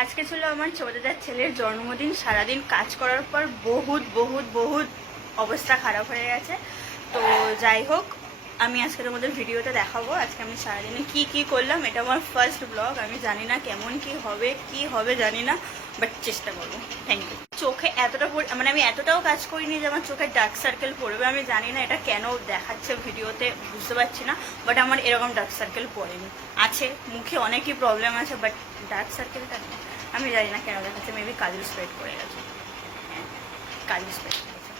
আজকে ছিল আমার ছোটদার ছেলের জন্মদিন। সারাদিন কাজ করার পর বহুত বহুত বহুত অবস্থা খারাপ হয়ে গেছে। তো যাই হোক, আমি আজকে তোমাদের ভিডিওতে দেখাবো আজকে আমি সারাদিনে কি কি করলাম। এটা আমার ফার্স্ট ব্লগ। আমি জানি না কেমন কি হবে জানি না, বাট চেষ্টা করবো। Thank you. চোখে এতটা মানে আমি এতটাও কাজ করিনি যে আমার চোখে ডার্ক সার্কেল পড়বে। আমি জানি না এটা কেন দেখাচ্ছে ভিডিওতে, বুঝতে পারছি না, বাট আমার এরকম ডার্ক সার্কেল পড়েনি। আছে মুখে অনেকই প্রবলেম আছে, বাট ডার্ক সার্কেলটা নেই। আমি জানি না কেন দেখাচ্ছে, মেবি কাজল স্প্রেড করে গেছে। হ্যাঁ, কাজল স্প্রেড করেছে।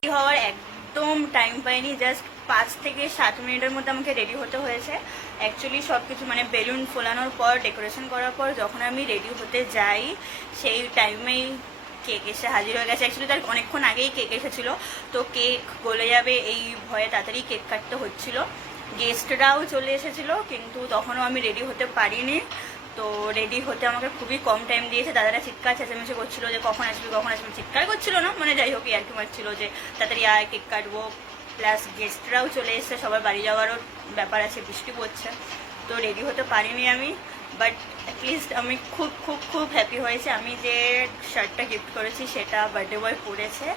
কি হওয়ার একদম টাইম পাইনি। জাস্ট 5 থেকে 7 মিনিটের মধ্যে আমাকে রেডি হতে হয়েছে। অ্যাকচুয়ালি সব কিছু মানে বেলুন ফোলানোর পর, ডেকোরেশন করার পর যখন আমি রেডি হতে যাই সেই টাইমেই কেক এসে হাজির হয়ে গেছে। অ্যাকচুয়ালি তার অনেকক্ষণ আগেই কেক এসেছিলো, তো কেক গলে যাবে এই ভয়ে তাড়াতাড়ি কেক কাটতে হচ্ছিল। গেস্টরাও চলে এসেছিলো, কিন্তু তখনও আমি রেডি হতে পারিনি। তো রেডি হতে আমাকে খুবই কম টাইম দিয়েছে। দাদারা চিৎকার চেঁচামেচি করছিল যে কখন আসবি কখন আসবি, চিৎকার করছিল না, মানে যাই হোক আর কি মারছিল যে তাড়াতাড়ি আয় কেক কাটবো। প্লাস গেস্টরাও চলে এসছে, সবার বাড়ি যাওয়ারও ব্যাপার আছে, বৃষ্টি পড়ছে, তো রেডি হতে পারিনি আমি। বাট অ্যাটলিস্ট আমি খুব খুব খুব হ্যাপি হয়েছে। আমি যে শার্টটা গিফট করেছি সেটা বার্থডে বয় পরেছে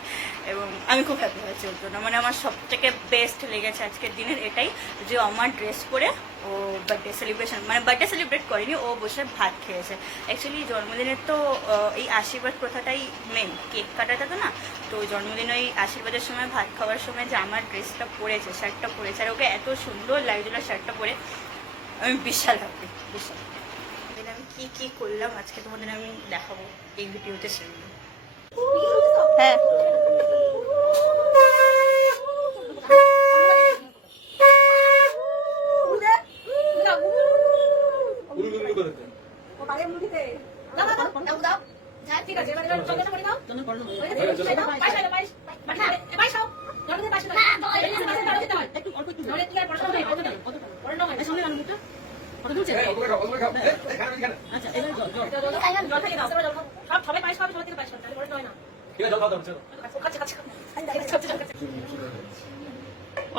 এবং আমি খুব হ্যাপি হয়েছি ওর জন্য। মানে আমার সব থেকে বেস্ট লেগেছে আজকের দিনের এটাই যে আমার ড্রেস পরে ও বার্থডে সেলিব্রেশন, মানে বার্থডে সেলিব্রেট করেনি, ও বসে ভাত খেয়েছে। অ্যাকচুয়ালি জন্মদিনের তো এই আশীর্বাদ প্রথাটাই মেন, কেক কাটাটা তো না। তো জন্মদিন ওই আশীর্বাদের সময় ভাত খাওয়ার সময় যে আমার ড্রেসটা পরেছে, শার্টটা পরেছে, আর ওকে এত সুন্দর লাগছিল শার্টটা পরে, আমি বিশাল হ্যাপি, বিশাল। আমি কি কি করলাম আজকে তোমাদের আমি দেখাবো এই ভিডিওতে সেগুলো। হ্যাঁ,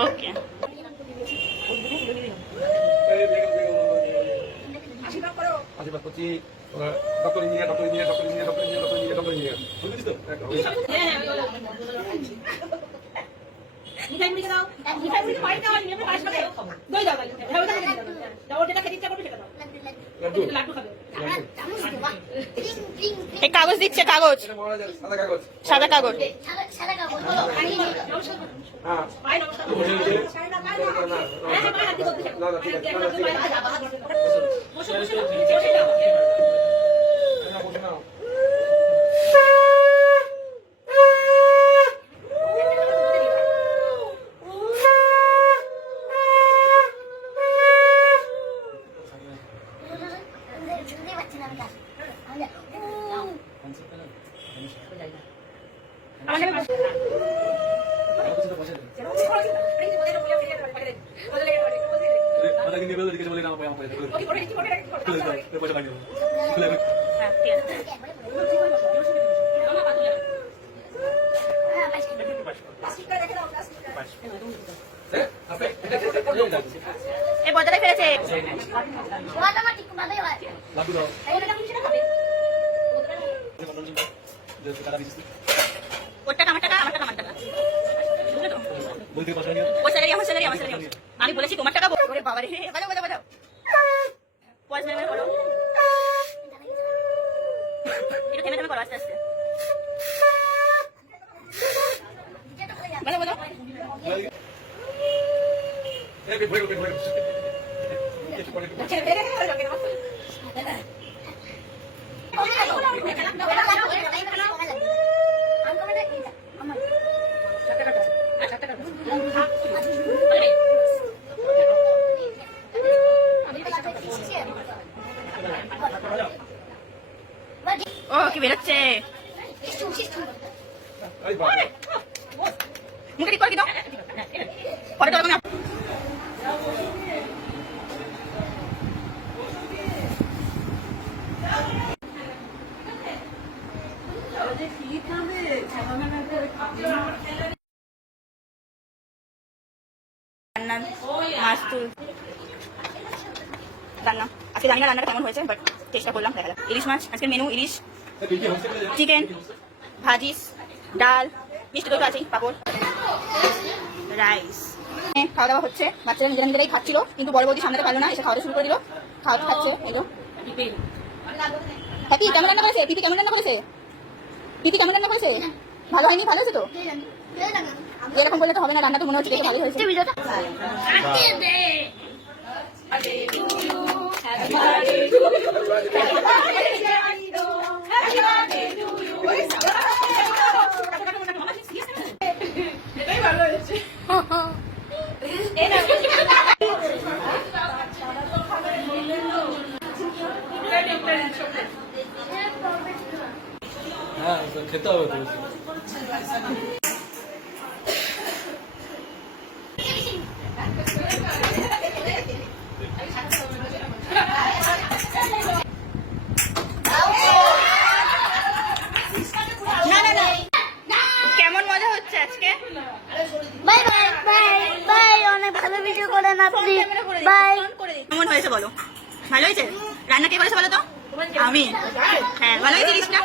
ওকে। আশীর্বাদ করছি doctor engineer, doctor engineer, doctor engineer, doctor engineer, doctor engineer, doctor engineer. বুঝলিস তো? মিঠাই মুড়ি দাও, মিঠাই মুড়ি পাই দাও, নিয়ে পায়েস খাবে, দই দাও, দাও যেটা খেতে ইচ্ছা করবে সেটা দাও, লাড্ডু খাবে। এই কাগজ দিচ্ছে, কাগজ, সাদা কাগজ, সাদা কাগজ, সাদা কাগজ। হ্যাঁ পাই নমস্কার, না ঠিক আছে, বসে বসে বসে যাও। এই বজারে ফেলেছে। ওর টাকা আমার টাকা, আমার টাকা আমার টাকা, বুঝলে তো? ওর স্যালারি আমার স্যালারি, আমার স্যালারি। আমি বলেছি তোমার টাকা। ওরে বাবা রে, বাজাও বাজাও বাজাও, পয়সা নেবে করো, এটা থেমে থেমে করো, আস্তে আস্তে বাজাও বাজাও। ও কি বেরোচ্ছে, মুখে ঠিক করে কি দাও পরে তো আমি। রান্না মাছ তুল রান্না আজকে আজকে জানি না রান্নাটা কেমন হয়েছে, বাট চেষ্টা করলাম, দেখা যাক। ইলিশ মাছ, আজকের মেনু ইলিশ, চিকেন, ভাজিস, ডাল, মিষ্টি দই তো আছেই, পাঁপড়, রাইস। খাওয়া দাওয়া হচ্ছে, বাচ্চারা নিজেরা নিজেরাই খাচ্ছিল, কিন্তু বড় বৌদি সামনে পারলো না, এসে খাওয়া শুরু করে দিল। খাওয়া খাচ্ছে, এলো। হ্যাপি কেমন রান্না করেছে? পিপি কেমন রান্না করেছে? পিপি কেমন রান্না করেছে? ভালো হয়নি? ভালো হয়েছে তো? এরকম বললে তো হবে না, রান্না তো মনে হচ্ছে দেখে ভালোই হয়েছে। হ্যাঁ খেতে হবে তো। না না না, কেমন মজা হচ্ছে আজকে? বাই বাই বাই বাই, অনেক ভালো ভিডিও করেন আপনি, বাই। কেমন হয়েছে বলো? ভালো হয়েছে? রান্না কে করেছে বলো তো? আমি। হ্যাঁ, ভালো হয়েছে ইলিশটা?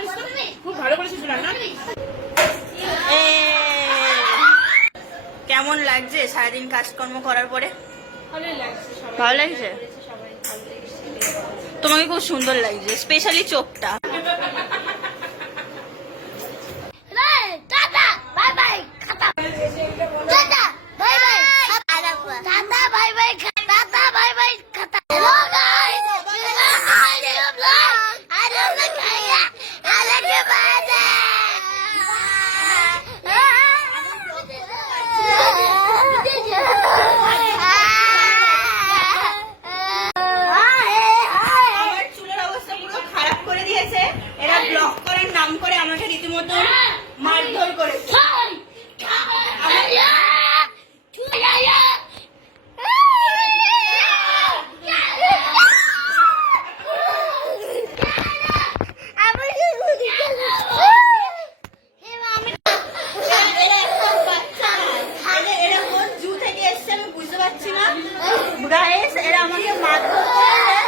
খুব ভালো করেছিস রান্না। এ, কেমন লাগছে সারাদিন কাজকর্ম করার পরে? ভালো লাগছে? তোমাকে খুব সুন্দর লাগছে, স্পেশালি চোখটা। Tata bye bye, tata tata bye bye, tata bye bye, tata bye bye, tata. Hello guys, I love vlog, I love the Kaya, I love you brother. আমার চুলের অবস্থা পুরো খারাপ করে দিয়েছে এরা, ব্লক করার নাম করে আমাকে রীতিমতো মারধর করেছে। এরা একটা বাচ্চা, এরা কোন জু থেকে এসছে আমি বুঝতে পারছি না। গাইস, এরা আমাকে মারধর করে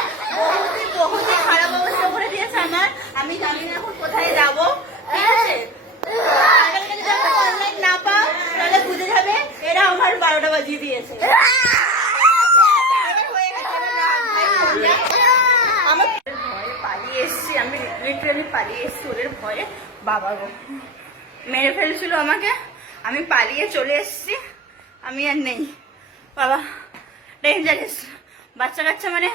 বহুতই খারাপ অবস্থা করে দিয়েছে আমার। আমি জানি না এখন কোথায় যাবো, ঠিক আছে? আগামীকাল যদি আমি অনলাইন না পাও তাহলে বুঝে যাবে এরা আমার 12টা বাজিয়ে দিয়েছে। এবার হয়ে গেছে, এবার আমার ভয়ে পালিয়ে এসছি, আমি লিটারালি পালিয়ে এসছি ওদের ভয়ে। বাবা গো, মেরে ফেলছিল আমাকে, আমি পালিয়ে চলে এসছি, আমি আর নেই। বাবা ডেঞ্জারাস, বাচ্চা কাচ্চা মানে